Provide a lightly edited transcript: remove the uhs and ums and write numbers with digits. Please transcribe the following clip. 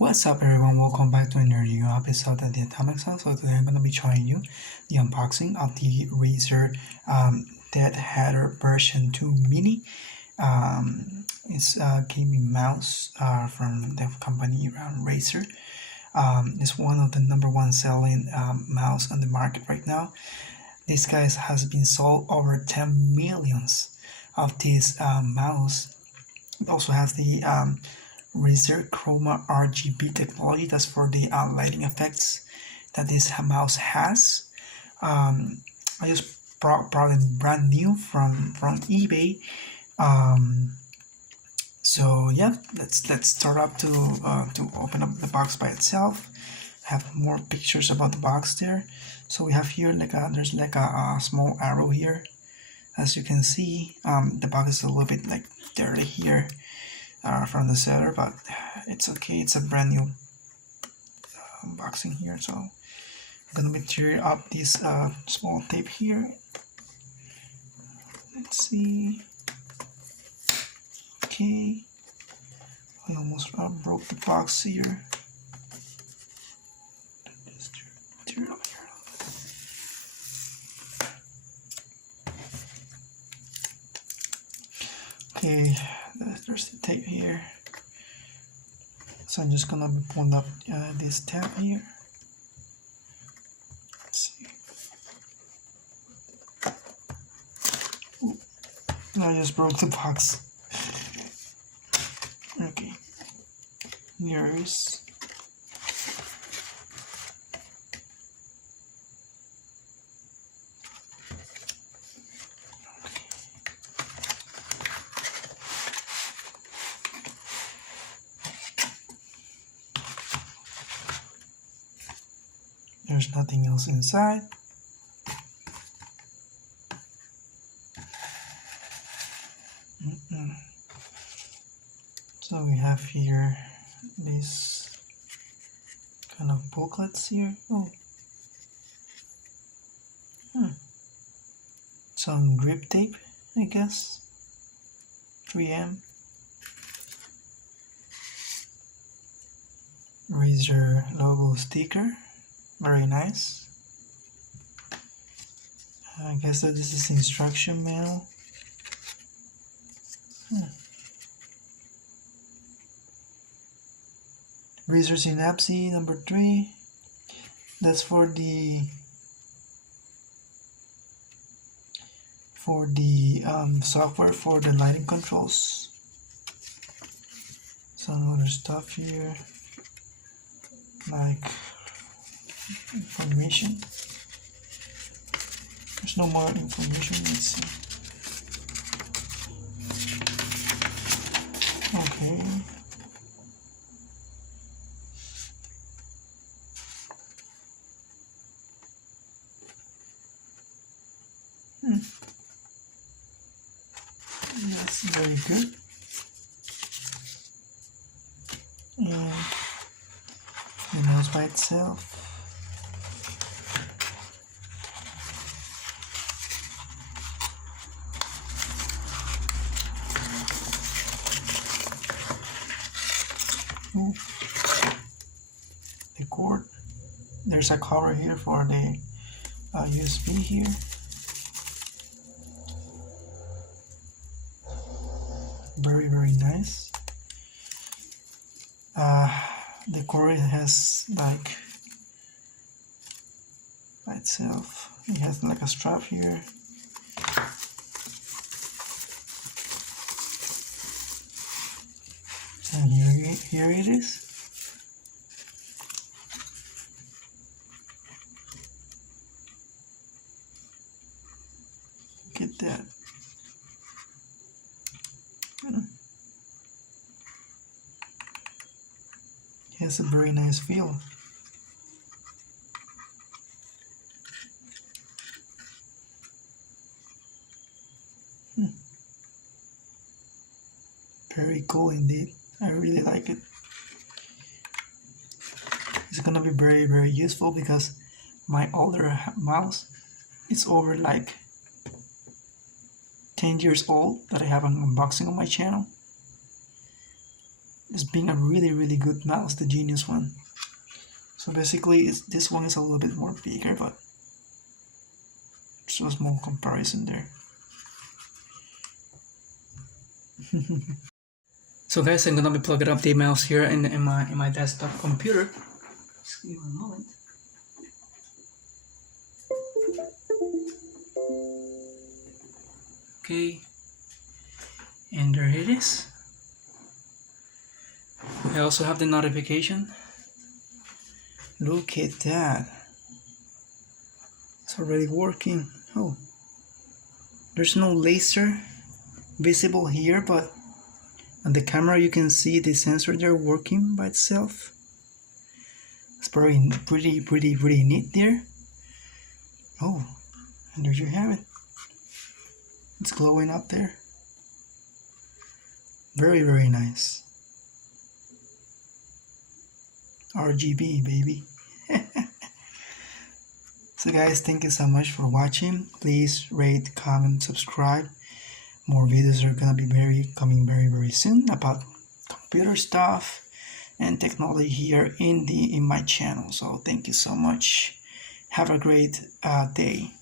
What's up everyone, welcome back to another new episode of the Atomic Sound. So today I'm going to be showing you the unboxing of the Razer Deathadder version 2 mini. It's a gaming mouse from the company Razer. It's one of the #1 selling mouse on the market right now. This guy has been sold over 10 millions of this mouse. It also has the Razer Chroma RGB technology. That's for the lighting effects that this mouse has. I just brought it brand new from eBay. So yeah, let's start up to open up the box by itself. Have more pictures about the box there. So we have here there's like a small arrow here. As you can see, the box is a little bit like dirty here from the seller, but it's okay. It's a brand new unboxing here. So I'm gonna be tearing up this small tape here. Let's see. Okay, I almost broke the box here. Just tear it up here. Okay, there's the tape here. So I'm just gonna be pulling up this tab here. Let's see. Ooh, I just broke the box. Okay, here is. There's nothing else inside. So we have here this kind of booklets here. Some grip tape, I guess. 3M. Razer logo sticker. Very nice. I guess that this is instruction manual. Razer Synapse #3. That's for the software for the lighting controls. Some other stuff here, like information. There's no more information. Let's see. Okay. That's very good. And the mouse by itself. Ooh. The cord. There's a cover here for the USB here. Very nice. The cord has like by itself. It has like a strap here. And here it is. Look at that. It has a very nice feel. Very cool indeed. I really like it. It's gonna be very useful because my older mouse is over like 10 years old that I have an unboxing on my channel. This being a really good mouse, the Genius one. So basically, this one is a little bit more bigger, but just a small comparison there. So guys, I'm gonna be plugging up the mouse here in my desktop computer. Just give me one moment. Okay, and there it is. I also have the notification. Look at that. It's already working. Oh, there's no laser visible here, but on the camera you can see the sensor there working by itself. It's pretty neat there. Oh, and there you have it. It's glowing up there. Very nice. RGB, baby. So guys, thank you so much for watching. Please rate, comment, subscribe. More videos are gonna be coming very soon about computer stuff and technology here in my channel. So thank you so much. Have a great day.